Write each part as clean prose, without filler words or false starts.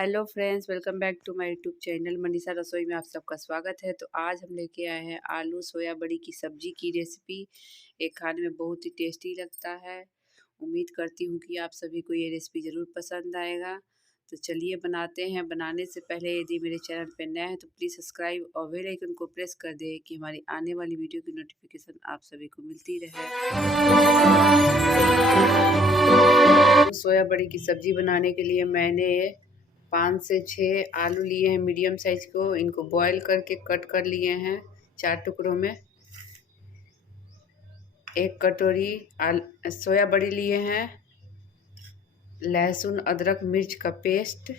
Hello friends, welcome back to my YouTube channel Manisha Rasoi में आप सबका स्वागत है। तो आज हम लेके आए हैं आलू सोया बड़ी की सब्जी की रेसिपी। ये खाने में बहुत ही टेस्टी लगता है। उम्मीद करती हूँ कि आप सभी को ये रेसिपी ज़रूर पसंद आएगा। तो चलिए बनाते हैं। बनाने से पहले यदि मेरे चैनल पर नए हैं तो प्लीज़ सब्सक्राइब और बेल आइकन को प्रेस कर दें कि हमारी आने वाली वीडियो की नोटिफिकेशन आप सभी को मिलती रहे। सोया बड़ी की सब्जी बनाने के लिए मैंने 5 से 6 आलू लिए हैं मीडियम साइज को। इनको बॉईल करके कट कर लिए हैं 4 टुकड़ों में। 1 कटोरी सोया बड़ी लिए हैं। लहसुन अदरक मिर्च का पेस्ट।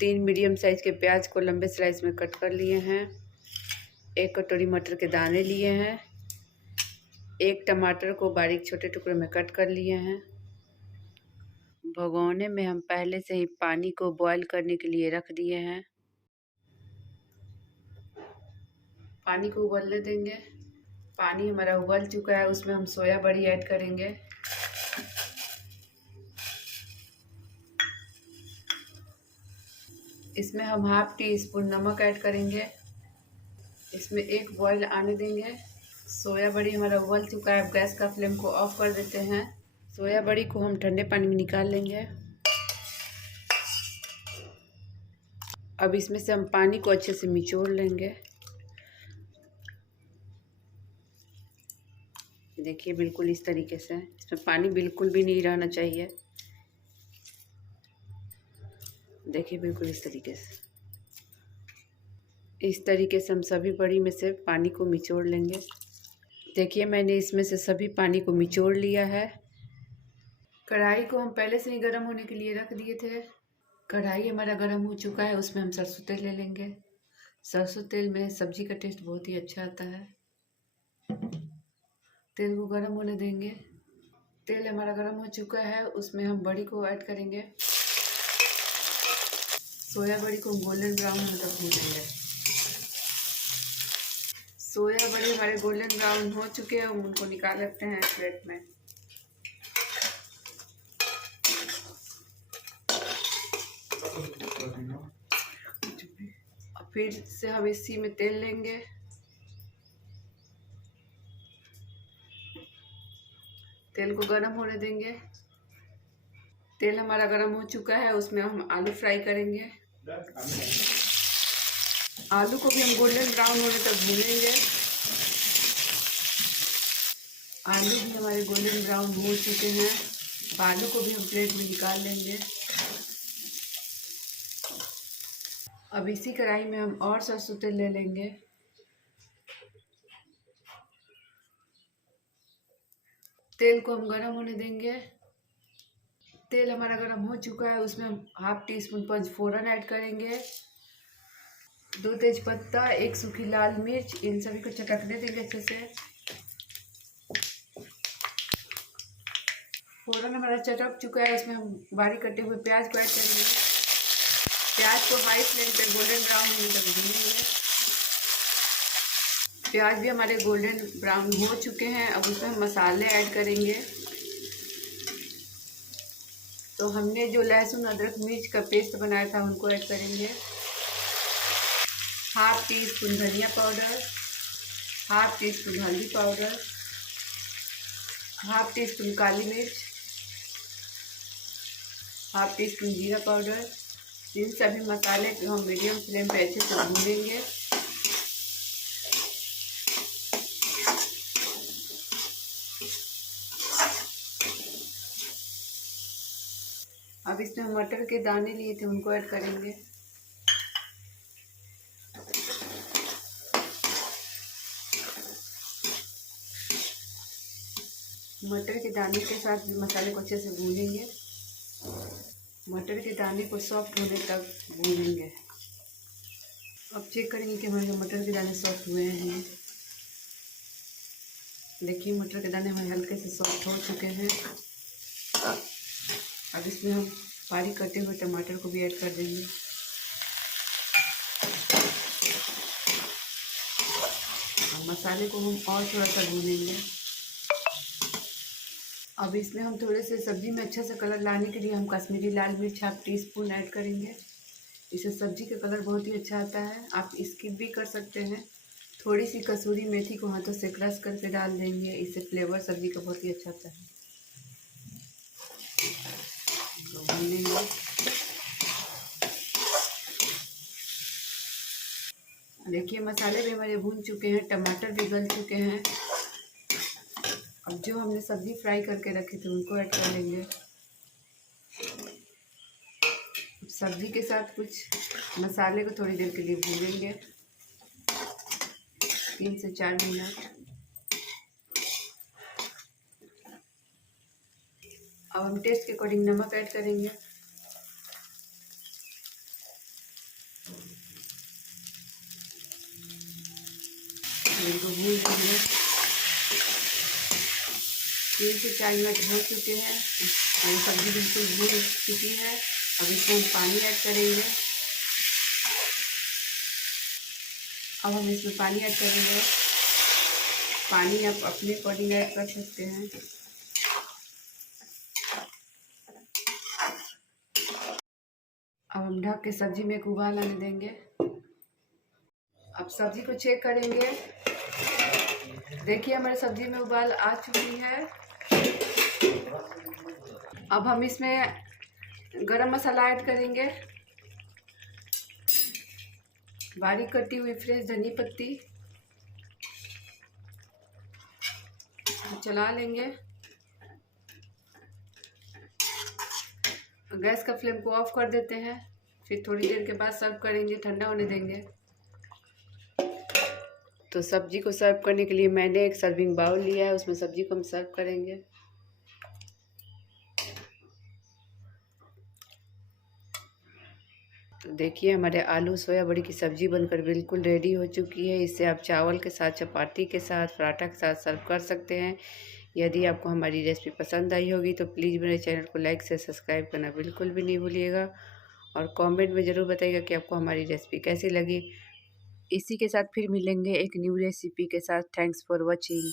3 मीडियम साइज के प्याज को लंबे स्लाइस में कट कर लिए हैं। 1 कटोरी मटर के दाने लिए हैं। 1 टमाटर को बारीक छोटे टुकड़ों में कट कर लिए हैं। भगोने में हम पहले से ही पानी को बॉईल करने के लिए रख दिए हैं। पानी को उबलने देंगे। पानी हमारा उबल चुका है, उसमें हम सोया बड़ी ऐड करेंगे। इसमें हम ½ टी स्पून नमक ऐड करेंगे। इसमें 1 बॉईल आने देंगे। सोया बड़ी हमारा उबल चुका है। अब गैस का फ्लेम को ऑफ कर देते हैं। सोया बड़ी को हम ठंडे पानी में निकाल लेंगे। अब इसमें से हम पानी को अच्छे से निचोड़ लेंगे। देखिए बिल्कुल इस तरीके से, इसमें पानी बिल्कुल भी नहीं रहना चाहिए। देखिए बिल्कुल इस तरीके से। इस तरीके से हम सभी बड़ी में से पानी को निचोड़ लेंगे। देखिए मैंने इसमें से सभी पानी को निचोड़ लिया है। कढ़ाई को हम पहले से ही गर्म होने के लिए रख दिए थे। कढ़ाई हमारा गर्म हो चुका है, उसमें हम सरसों तेल ले लेंगे। सरसों तेल में सब्जी का टेस्ट बहुत ही अच्छा आता है। तेल को गर्म होने देंगे। तेल हमारा गर्म हो चुका है, उसमें हम बड़ी को ऐड करेंगे। सोया बड़ी को गोल्डन ब्राउन होने तक भूनेंगे। सोया बड़ी हमारे गोल्डन ब्राउन हो चुके हैं, हम उनको निकाल लेते हैं प्लेट में। और फिर से हम इसी में तेल लेंगे। तेल को गर्म होने देंगे। तेल हमारा गर्म हो चुका है, उसमें हम आलू फ्राई करेंगे। आलू को भी हम गोल्डन ब्राउन होने तक भूनेंगे। आलू भी हमारे गोल्डन ब्राउन हो चुके हैं। आलू को भी हम प्लेट में निकाल लेंगे। अब इसी कढ़ाई में हम और सरसों तेल ले लेंगे। तेल को हम गरम होने देंगे। तेल हमारा गरम हो चुका है, उसमें हम ½ टी स्पून पंचफोरन ऐड करेंगे। 2 तेजपत्ता, 1 सूखी लाल मिर्च, इन सभी को चटकने देंगे अच्छे से। फोरन हमारा चटक चुका है, इसमें हम बारीक कटे हुए प्याज को ऐड करेंगे। प्याज को हाई फ्लेम पे गोल्डन ब्राउन होने तक भूनेंगे। प्याज भी हमारे गोल्डन ब्राउन हो चुके हैं। अब उसमें हम मसाले ऐड करेंगे। तो हमने जो लहसुन अदरक मिर्च का पेस्ट बनाया था उनको ऐड करेंगे। ½ टी स्पून धनिया पाउडर, ½ टी स्पून हल्दी पाउडर, ½ टी स्पून काली मिर्च, ½ टी स्पून जीरा पाउडर। इन सभी मसाले को हम मीडियम फ्लेम पे अच्छे से भूनेंगे। अब इसमें हम मटर के दाने लिए थे उनको ऐड करेंगे। मटर के दाने के साथ मसाले को अच्छे से भूनेंगे। मटर के दाने को सॉफ्ट होने तक भूनेंगे। अब चेक करेंगे कि हमारे मटर के दाने सॉफ्ट हुए हैं। देखिए मटर के दाने हमारे हल्के से सॉफ्ट हो चुके हैं। अब इसमें हम बारीक कटे हुए टमाटर को भी ऐड कर देंगे। अब मसाले को हम और थोड़ा सा भूनेंगे। अब इसमें हम थोड़े से सब्ज़ी में अच्छा सा कलर लाने के लिए हम कश्मीरी लाल मिर्च हाफ टी स्पून ऐड करेंगे। इससे सब्ज़ी का कलर बहुत ही अच्छा आता है। आप स्किप भी कर सकते हैं। थोड़ी सी कसूरी मेथी को हाथों से क्रश करके डाल देंगे, इससे फ्लेवर सब्ज़ी का बहुत ही अच्छा आता है। तो भून लेंगे। देखिए मसाले भी हमारे भून चुके हैं, टमाटर भी गल चुके हैं। अब जो हमने सब्ज़ी फ्राई करके रखे थे उनको ऐड कर लेंगे। सब्ज़ी के साथ कुछ मसाले को थोड़ी देर के लिए भूनेंगे, 3 से 4 मिनट। अब हम टेस्ट के अकॉर्डिंग नमक ऐड करेंगे। इनको भून लेंगे। 3 से 4 मिनट हो चुके हैं। हमारी सब्ज़ी बिल्कुल भून चुकी है। अब इसमें हम पानी ऐड करेंगे। अब हम इसमें पानी ऐड करेंगे। पानी आप अपने अकॉर्डिंग ऐड कर सकते हैं। अब हम ढक के सब्ज़ी में एक उबाल आने देंगे। अब सब्ज़ी को चेक करेंगे। देखिए हमारी सब्ज़ी में उबाल आ चुकी है। अब हम इसमें गरम मसाला ऐड करेंगे, बारीक कटी हुई फ्रेश धनी पत्ती। चला लेंगे। गैस का फ्लेम को ऑफ कर देते हैं। फिर थोड़ी देर के बाद सर्व करेंगे, ठंडा होने देंगे। तो सब्जी को सर्व करने के लिए मैंने एक सर्विंग बाउल लिया है, उसमें सब्जी को हम सर्व करेंगे। तो देखिए हमारे आलू सोया बड़ी की सब्ज़ी बनकर बिल्कुल रेडी हो चुकी है। इसे आप चावल के साथ, चपाती के साथ, पराठा के साथ सर्व कर सकते हैं। यदि आपको हमारी रेसिपी पसंद आई होगी तो प्लीज़ मेरे चैनल को लाइक से सब्सक्राइब करना बिल्कुल भी नहीं भूलिएगा। और कमेंट में ज़रूर बताइएगा कि आपको हमारी रेसिपी कैसी लगी। इसी के साथ फिर मिलेंगे एक न्यू रेसिपी के साथ। Thanks for watching.